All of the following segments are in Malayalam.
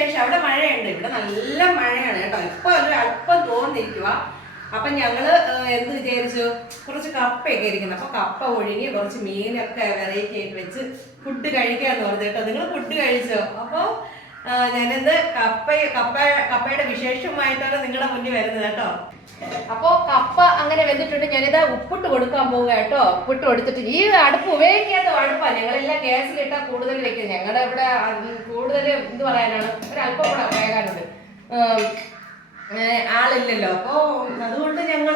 വിശേഷം അവിടെ മഴയുണ്ട്. ഇവിടെ നല്ല മഴയാണ് കേട്ടോ. ഇപ്പൊ ഒരു അല്പം തോന്നിരിക്കുക അപ്പൊ ഞങ്ങൾ എന്ത് വിചാരിച്ചു? കുറച്ച് കപ്പയൊക്കെ ഇരിക്കുന്നു. അപ്പൊ കപ്പ ഒഴുകി കുറച്ച് മീനൊക്കെ വെറൈറ്റി ആയിട്ട് വെച്ച് ഫുഡ് കഴിക്കാന്ന് പറഞ്ഞു കേട്ടോ. നിങ്ങൾ ഫുഡ് കഴിച്ചോ? അപ്പൊ ഞാനെന്ത് കപ്പ കപ്പ കപ്പയുടെ വിശേഷമായിട്ടാണ് നിങ്ങളുടെ മുന്നിൽ വരുന്നത് കേട്ടോ. അപ്പോ കപ്പ അങ്ങനെ വെന്തിട്ടുണ്ട്. ഞാനിത് ഉപ്പിട്ട് കൊടുക്കാൻ പോവുക കേട്ടോ. ഉപ്പിട്ട് കൊടുത്തിട്ട് ഈ അടുപ്പ് ഉപയോഗിക്കാത്ത അടുപ്പാ ഞങ്ങളെല്ലാം ഗ്യാസിലിട്ടാ കൂടുതൽ വെക്കുന്നത്. ഞങ്ങളുടെ ഇവിടെ കൂടുതൽ എന്ത് പറയാനാണ്. ഒരല്പം കൂടെ ഏ, ആളില്ലല്ലോ. അപ്പോ അതുകൊണ്ട് ഞങ്ങൾ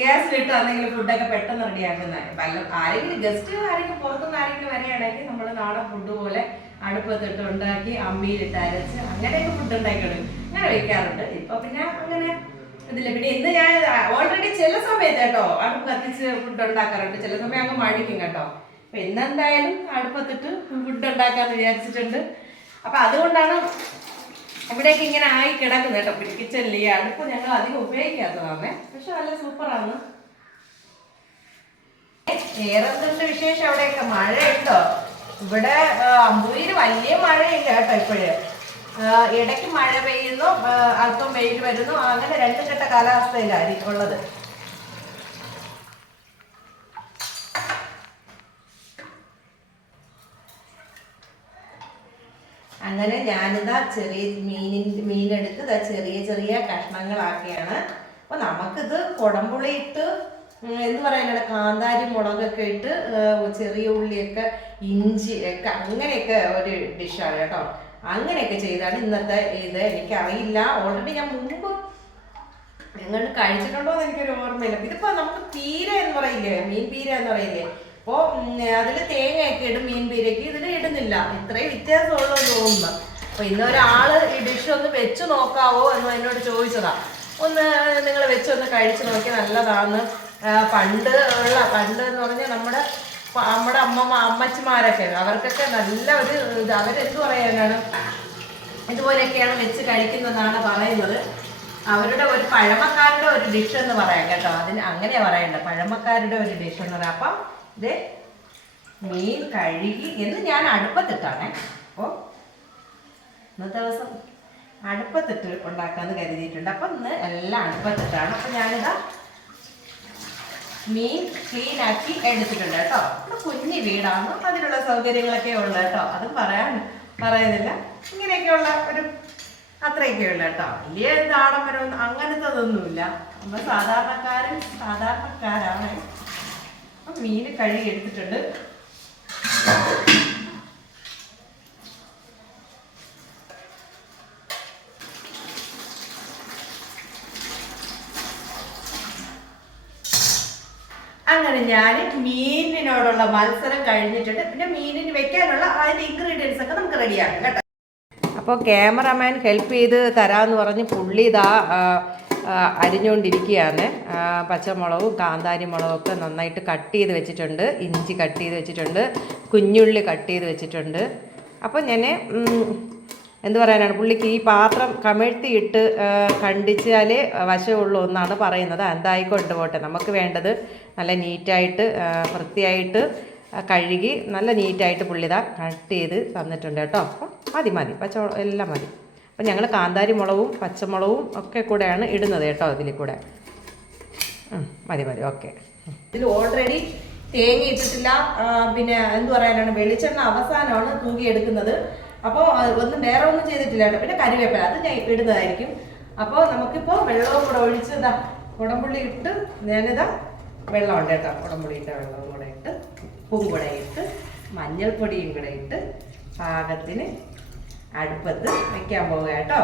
ഗ്യാസിലിട്ട് എന്തെങ്കിലും ഫുഡൊക്കെ പെട്ടെന്ന് റെഡിയാക്കുന്ന വല്ല ആരെങ്കിലും ഗസ്റ്റ് ആരെങ്കിലും പുറത്തുനിന്ന് ആരെങ്കിലും വരികയാണെങ്കിൽ നമ്മൾ നാടൻ ഫുഡ് പോലെ അടുപ്പത്തിട്ട് ഉണ്ടാക്കി അമ്മിയിലിട്ട് അരച്ച് അങ്ങനെയൊക്കെ ഫുഡ് ഉണ്ടാക്കിയുള്ളൂ അങ്ങനെ വെക്കാറുണ്ട്. ഇപ്പൊ പിന്നെ അങ്ങനെ ഇതില്ല പിന്നെ ഇന്ന് ഞാൻ ഓൾറെഡി ചില സമയത്ത് കേട്ടോ അടുപ്പ് കത്തിച്ച് ഫുഡ് ഉണ്ടാക്കാറുണ്ട്. ചില സമയം അങ്ങ് മടിക്കും കേട്ടോ. അപ്പൊ ഇന്നെന്തായാലും അടുപ്പത്തിട്ട് ഫുഡ് ഉണ്ടാക്കാന്ന് വിചാരിച്ചിട്ടുണ്ട്. അപ്പൊ അതുകൊണ്ടാണ് ഇവിടേക്ക് ഇങ്ങനെ ആയി കിടക്കുന്നത് കേട്ടോ. പിന്നെ കിച്ചണിൽ ഈ അടുപ്പ് ഞങ്ങൾ അധികം ഉപയോഗിക്കാത്തതാണ് പക്ഷെ നല്ല സൂപ്പറാണ് വേറെ എന്തുണ്ട് വിശേഷം അവിടെയൊക്കെ? മഴയുണ്ടോ? ഇവിടെ അമ്പൂരി വലിയ മഴയില്ല കേട്ടോ ഇപ്പോഴ്. ഇടയ്ക്ക് മഴ പെയ്യുന്നു അല്പം വെയിൽ വരുന്നു. അങ്ങനെ രണ്ടും കെട്ട കാലാവസ്ഥയിലായിരിക്കും ഉള്ളത്. അങ്ങനെ ഞാനിതാ ചെറിയ മീനിൻ മീനെടുത്ത് ഇതാ ചെറിയ ചെറിയ കഷ്ണങ്ങളാക്കിയാണ്. അപ്പൊ നമുക്കിത് കുടംപുളി ഇട്ട് എന്ന് പറയാനാണ് കാന്താരി മുളകൊക്കെ ഇട്ട് ചെറിയ ഉള്ളിയൊക്കെ ഇഞ്ചി ഒക്കെ അങ്ങനെയൊക്കെ ഒരു ഡിഷാണ് കേട്ടോ. അങ്ങനെയൊക്കെ ചെയ്താണ് ഇന്നത്തെ ഇത്. എനിക്കറിയില്ല. ഓൾറെഡി ഞാൻ മുമ്പ് നിങ്ങൾ കഴിച്ചിട്ടുണ്ടോ എന്ന് എനിക്കൊരു ഓർമ്മയില്ല. ഇതിപ്പോ നമുക്ക് പീര എന്ന് പറയില്ലേ? മീൻ പീര എന്ന് പറയില്ലേ? അപ്പോ അതിൽ തേങ്ങയൊക്കെ ഇടും മീൻ പീരയ്ക്ക്. ഇതിൽ ഇടുന്നില്ല. ഇത്രയും വ്യത്യാസമുള്ളൂ തോന്നുന്നു. അപ്പൊ ഒരാൾ ഈ ഡിഷ് ഒന്ന് വെച്ച് നോക്കാവോ എന്ന് എന്നോട് ചോദിച്ചതാ. ഒന്ന് നിങ്ങൾ വെച്ചൊന്ന് കഴിച്ചു നോക്കി നല്ലതാണ് പണ്ട് ഉള്ള പണ്ട് എന്ന് പറഞ്ഞാൽ നമ്മുടെ നമ്മുടെ അമ്മ അമ്മച്ചിമാരൊക്കെ അവർക്കൊക്കെ നല്ല ഒരു ഇത്. അവരെന്ത് പറയാനാണ്? ഇതുപോലെയൊക്കെയാണ് വെച്ച് കഴിക്കുന്നതെന്നാണ് പറയുന്നത്. അവരുടെ ഒരു പഴമക്കാരുടെ ഒരു ഡിഷ് എന്ന് പറയാം കേട്ടോ. അതിന് അങ്ങനെ പറയണ്ട പഴമക്കാരുടെ ഒരു ഡിഷ് എന്ന് പറയാം. അപ്പം ഇത് മീൻ കഴുകി എന്ന് ഞാൻ അടുപ്പത്തിട്ടാണേ. അപ്പോൾ ഇന്നത്തെ ദിവസം അടുപ്പത്തിട്ട് ഉണ്ടാക്കാമെന്ന് കരുതിയിട്ടുണ്ട്. അപ്പം ഇന്ന് എല്ലാം അടുപ്പത്തിട്ടാണ്. അപ്പം ഞാനിതാ മീൻ ക്ലീൻ ആക്കി എടുത്തിട്ടുണ്ട് കേട്ടോ. ഇവിടെ കുഞ്ഞി വീടാണ്. അതിനുള്ള സൗകര്യങ്ങളൊക്കെ ഉള്ളത് കേട്ടോ. അതും പറയാൻ പറയുന്നില്ല. ഇങ്ങനെയൊക്കെയുള്ള ഒരു അത്രയൊക്കെ ഉള്ളു കേട്ടോ. വലിയ ആഡംബരമൊന്നും അങ്ങനത്തതൊന്നുമില്ല. നമ്മൾ സാധാരണക്കാരൻ സാധാരണക്കാരാണ്. അപ്പം മീൻ കഴുകി എടുത്തിട്ടുണ്ട്. അങ്ങനെ ഞാൻ മീനിനോടുള്ള മത്സരം കഴിഞ്ഞിട്ടുണ്ട്. പിന്നെ മീനിന് വെക്കാനുള്ള അതിന്റെ ഇൻഗ്രീഡിയൻസ് ഒക്കെ നമുക്ക് റെഡിയാക്കാം കേട്ടോ. അപ്പോൾ ക്യാമറമാൻ ഹെൽപ്പ് ചെയ്ത് തരാമെന്ന് പറഞ്ഞ് പുള്ളി ഇതാ അരിഞ്ഞുകൊണ്ടിരിക്കുകയാണ് പച്ചമുളകും കാന്താരി ഒക്കെ നന്നായിട്ട് കട്ട് ചെയ്ത് വെച്ചിട്ടുണ്ട്. ഇഞ്ചി കട്ട് ചെയ്ത് വെച്ചിട്ടുണ്ട്. കുഞ്ഞുള്ളി കട്ട് ചെയ്ത് വെച്ചിട്ടുണ്ട്. അപ്പോൾ ഞാൻ എന്ത് പറയാനാണ്? പുള്ളിക്ക് ഈ പാത്രം കമിഴ്ത്തിയിട്ട് കണ്ടിച്ചാലേ വശമുള്ളൂ എന്നാണ് പറയുന്നത്. എന്തായിക്കൊണ്ട് പോട്ടെ. നമുക്ക് വേണ്ടത് നല്ല നീറ്റായിട്ട് വൃത്തിയായിട്ട് കഴുകി നല്ല നീറ്റായിട്ട് പുള്ളിതാ കട്ട് ചെയ്ത് തന്നിട്ടുണ്ട് കേട്ടോ. അപ്പം മതി മതി. പച്ച എല്ലാം മതി. അപ്പം ഞങ്ങൾ കാന്താരി മുളകും പച്ചമുളകും ഒക്കെ കൂടെയാണ് ഇടുന്നത് കേട്ടോ ഇതിൽ കൂടെ. മതി മതി. ഓക്കെ. ഇതിൽ ഓൾറെഡി തേങ്ങ ഇട്ടിട്ടില്ല. പിന്നെ എന്ത് പറയാനാണ്? വെളിച്ചെണ്ണ അവസാനമാണ് തൂകിയെടുക്കുന്നത് അപ്പോൾ ഒന്നും വേറെ ഒന്നും ചെയ്തിട്ടില്ല കേട്ടോ പിന്നെ കരിവേപ്പില അത് ഞാൻ ഇടുന്നതായിരിക്കും. അപ്പോൾ നമുക്കിപ്പോൾ വെള്ളവും കൂടെ ഒഴിച്ച് ഇതാ കുടംപുള്ളി ഇട്ട് ഞാനിതാ വെള്ളമുണ്ട് കേട്ടോ. കുടംപുള്ളി ഇട്ട വെള്ളവും കൂടെ ഇട്ട് ഉപ്പും കൂടെ ഇട്ട് മഞ്ഞൾപ്പൊടിയും കൂടെ ഇട്ട് പാകത്തിന് അടുപ്പത്ത് വെക്കാൻ പോവുക കേട്ടോ.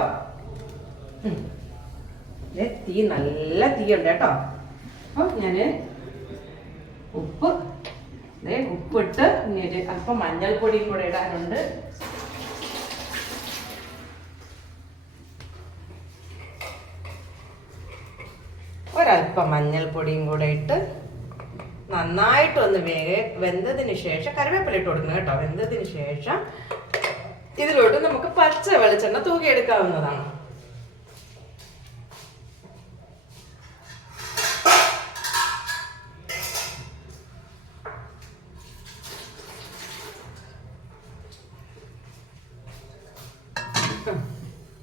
തീ നല്ല തീയുണ്ട് കേട്ടോ. അപ്പം ഞാൻ ഉപ്പ് ഉപ്പിട്ട് ഇങ്ങനെ അല്പം മഞ്ഞൾപ്പൊടിയും കൂടെ ഇടാനുണ്ട്. ഒരല്പം മഞ്ഞൾപ്പൊടിയും കൂടെ ഇട്ട് നന്നായിട്ടൊന്ന് വേഗ വെന്തതിന് ശേഷം കറിവേപ്പില ഇട്ട് കൊടുക്കണം കേട്ടോ. വെന്തതിന് ശേഷം ഇതിലോട്ട് നമുക്ക് പച്ച വെളിച്ചെണ്ണ തൂകിയെടുക്കാവുന്നതാണ്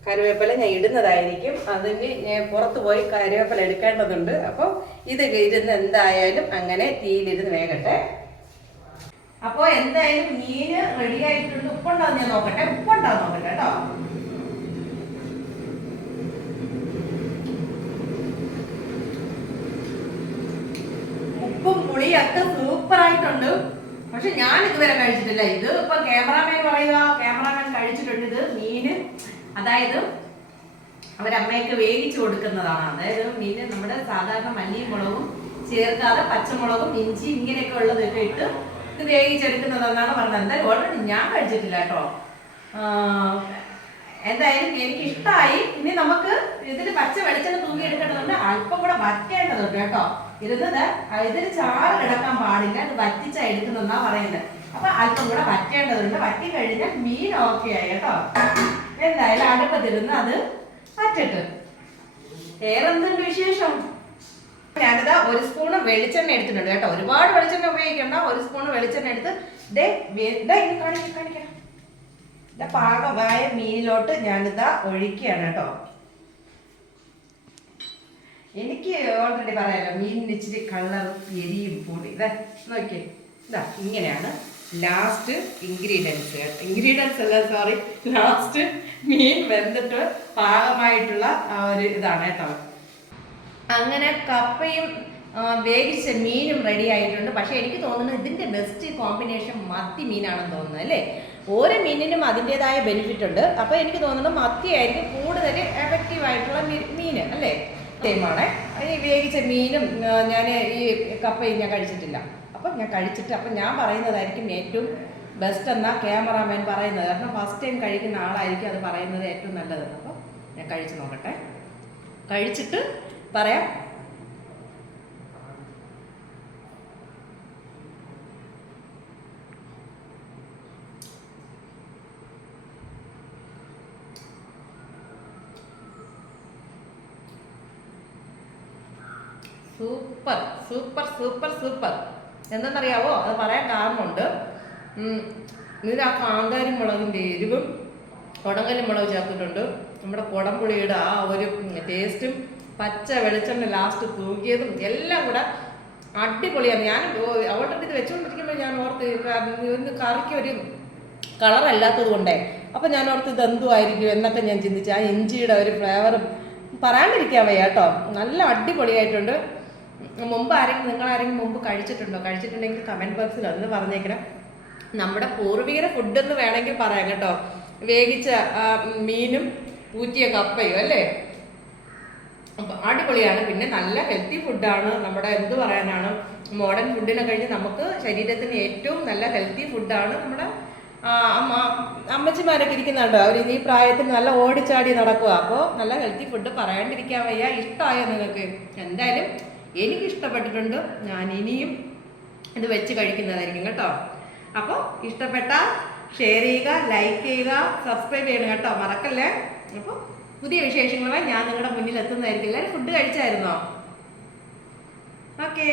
കരുവേപ്പില ഞാൻ ഇടുന്നതായിരിക്കും. അതിന് ഞാൻ പുറത്ത് പോയി കരുവേപ്പില എടുക്കേണ്ടതുണ്ട്. അപ്പോൾ ഇത് ഇരുന്ന് എന്തായാലും അങ്ങനെ തീയിലിരുന്ന് വേകട്ടെ. അപ്പോൾ എന്തായാലും മീന് റെഡി ആയിട്ടുണ്ട്. ഉപ്പുണ്ടോ ഞാൻ നോക്കട്ടെ. ഉപ്പുണ്ടോ നോക്കട്ടെ കേട്ടോ. ഉപ്പും പുളിയൊക്കെ സൂപ്പർ ആയിട്ടുണ്ട്. പക്ഷെ ഞാൻ ഇതുവരെ കഴിച്ചിട്ടില്ല. ഇത് ഇപ്പൊ ക്യാമറാമാൻ പറയുക ക്യാമറാമാൻ കഴിച്ചിട്ടുണ്ട് ഇത് മീന് അതായത് അവരമ്മയൊക്കെ വേവിച്ചു കൊടുക്കുന്നതാണ്. അതായത് മീൻ നമ്മുടെ സാധാരണ മല്ലിയും മുളകും ചേർക്കാതെ പച്ചമുളകും ഇഞ്ചി ഇങ്ങനെയൊക്കെ ഉള്ളതൊക്കെ ഇട്ട് ഇത് വേവിച്ചെടുക്കുന്നതെന്നാണ് പറഞ്ഞത്. എന്തായാലും ഓൾറെഡി ഞാൻ കഴിച്ചിട്ടില്ല കേട്ടോ. എന്തായാലും എനിക്ക് ഇഷ്ടമായി ഇനി നമുക്ക് ഇതിൽ പച്ച വെളിച്ചെണ്ണ തൂങ്ങി എടുക്കേണ്ടതുണ്ട് അല്പം കൂടെ വറ്റേണ്ടതുണ്ട് കേട്ടോ. ഇരുന്നത് ഇതിൽ ചാറ് കിടക്കാൻ പാടില്ല. ഇത് വറ്റിച്ചാ എടുക്കുന്നതെന്നാണ് പറയുന്നത്. അപ്പൊ അല്പം കൂടെ വറ്റേണ്ടതുണ്ട്. വറ്റി കഴിഞ്ഞാൽ മീൻ ഓക്കെ ആയി കേട്ടോ. എന്തായാലും അടുപ്പത്തിരുന്ന് അത് അറ്റിട്ട്. വേറെ എന്തുണ്ട് വിശേഷം? ഞാനിതാ ഒരു സ്പൂണ് വെളിച്ചെണ്ണ എടുത്തിട്ടുണ്ട് കേട്ടോ. ഒരുപാട് വെളിച്ചെണ്ണ ഉപയോഗിക്കണ്ട. ഒരു സ്പൂണ് വെളിച്ചെണ്ണ എടുത്ത് കാണിക്കാം ഇതാ പാകമായ മീനിലോട്ട് ഞാനിതാ ഒഴിക്കുകയാണ് കേട്ടോ. എനിക്ക് ഓൾറെഡി പറയാലോ മീനിന് ഇച്ചിരി കളർ എരിയും പൊടി ഇതാ നോക്കിയേ. ഇതാ ഇങ്ങനെയാണ്. ലാസ്റ്റ് ഇൻഗ്രീഡിയൻസ് ഇൻഗ്രീഡിയൻസ് അല്ല സോറി ലാസ്റ്റ് മീൻ വെന്തിട്ട് പാകമായിട്ടുള്ള ആ ഒരു ഇതാണ് കേട്ടോ. അങ്ങനെ കപ്പയും വേവിച്ച മീനും റെഡി ആയിട്ടുണ്ട്. പക്ഷെ എനിക്ക് തോന്നുന്നത് ഇതിന്റെ ബെസ്റ്റ് കോമ്പിനേഷൻ മത്തി മീനാണെന്ന് തോന്നുന്നു അല്ലേ? ഓരോ മീനിനും അതിന്റെതായ ബെനിഫിറ്റ് ഉണ്ട്. അപ്പോൾ എനിക്ക് തോന്നുന്നത് മത്തി ആയിരിക്കും കൂടുതൽ എഫക്റ്റീവ് ആയിട്ടുള്ള മീൻ അല്ലേ? ടൈമാണ് ഈ വേവിച്ച മീനും ഞാൻ ഈ കപ്പയും ഞാൻ കഴിച്ചിട്ടില്ല. അപ്പം ഞാൻ കഴിച്ചിട്ട് അപ്പം ഞാൻ പറയുന്നതായിരിക്കും ഏറ്റവും ബെസ്റ്റ് എന്നാ ക്യാമറാമാൻ പറയുന്നത്. കാരണം ഫസ്റ്റ് ടൈം കഴിക്കുന്ന ആളായിരിക്കും അത് പറയുന്നത് ഏറ്റവും നല്ലത്. അപ്പോൾ ഞാൻ കഴിച്ച് നോക്കട്ടെ. കഴിച്ചിട്ട് പറയാം. സൂപ്പർ സൂപ്പർ സൂപ്പർ സൂപ്പർ എന്തെന്നറിയാവോ അത് പറയാൻ കാരണമുണ്ട്. ഇതിൽ ആ കാന്താരി മുളകിന്റെ എരിവും കൊടങ്കല്ലി മുളക് ചേർത്തിട്ടുണ്ട്. നമ്മുടെ കുടംപുളിയുടെ ആ ഒരു ടേസ്റ്റും പച്ച വെളിച്ചെണ്ണ ലാസ്റ്റ് തൂക്കിയതും എല്ലാം കൂടെ അടിപൊളിയാണ്. ഞാൻ അവളുടെ ഇത് വെച്ചുകൊണ്ടിരിക്കുമ്പോൾ ഞാൻ ഓർത്ത് ഒന്ന് കറിക്ക് ഒരു കളറല്ലാത്തത് കൊണ്ടേ. അപ്പം ഞാൻ ഓർത്ത് ഇത് എന്തുമായിരിക്കും എന്നൊക്കെ ഞാൻ ചിന്തിച്ചു ആ ഇഞ്ചിയുടെ ഒരു ഫ്ലേവറും പറയാണ്ടിരിക്കാൻ കേട്ടോ. നല്ല അടിപൊളിയായിട്ടുണ്ട്. മുമ്പ് ആരെങ്കിലും നിങ്ങൾ ആരെങ്കിലും മുമ്പ് കഴിച്ചിട്ടുണ്ടോ? കഴിച്ചിട്ടുണ്ടെങ്കിൽ കമന്റ് ബോക്സിൽ ഒന്ന് പറഞ്ഞേക്കണം. നമ്മുടെ പൂർവികരെ ഫുഡ് എന്ന് വേണമെങ്കിൽ പറയാം കേട്ടോ. വേവിച്ച മീനും ഊറ്റിയ കപ്പയും അല്ലേ? അടിപൊളിയാണ്. പിന്നെ നല്ല ഹെൽത്തി ഫുഡാണ് നമ്മുടെ എന്ത് പറയാനാണ്? മോഡേൺ ഫുഡിനെ കഴിഞ്ഞ് നമുക്ക് ശരീരത്തിന് ഏറ്റവും നല്ല ഹെൽത്തി ഫുഡാണ് നമ്മുടെ അമ്മ അമ്മച്ചിമാരൊക്കെ ഇരിക്കുന്നുണ്ടോ അവർ ഈ പ്രായത്തിൽ നല്ല ഓടിച്ചാടി നടക്കുക അപ്പോൾ നല്ല ഹെൽത്തി ഫുഡ് പറയാണ്ടിരിക്കാൻ വയ്യ. ഇഷ്ടമായോ നിങ്ങൾക്ക്? എന്തായാലും എനിക്ക് ഇഷ്ടപ്പെട്ടിട്ടുണ്ട് ഞാൻ ഇനിയും ഇത് വെച്ച് കഴിക്കുന്നതായിരിക്കും കേട്ടോ. അപ്പോൾ ഇഷ്ടപ്പെട്ട ഷെയർ ചെയ്യുക ലൈക്ക് ചെയ്യുക സബ്സ്ക്രൈബ് ചെയ്യണം കേട്ടോ. മറക്കല്ലേ? അപ്പോൾ പുതിയ വിശേഷങ്ങളുമായി ഞാൻ നിങ്ങളുടെ മുന്നിൽ എത്തുന്നതായിരിക്കും എല്ലാവരും ഫുഡ് കഴിച്ചായിരുന്നോ? ഓക്കേ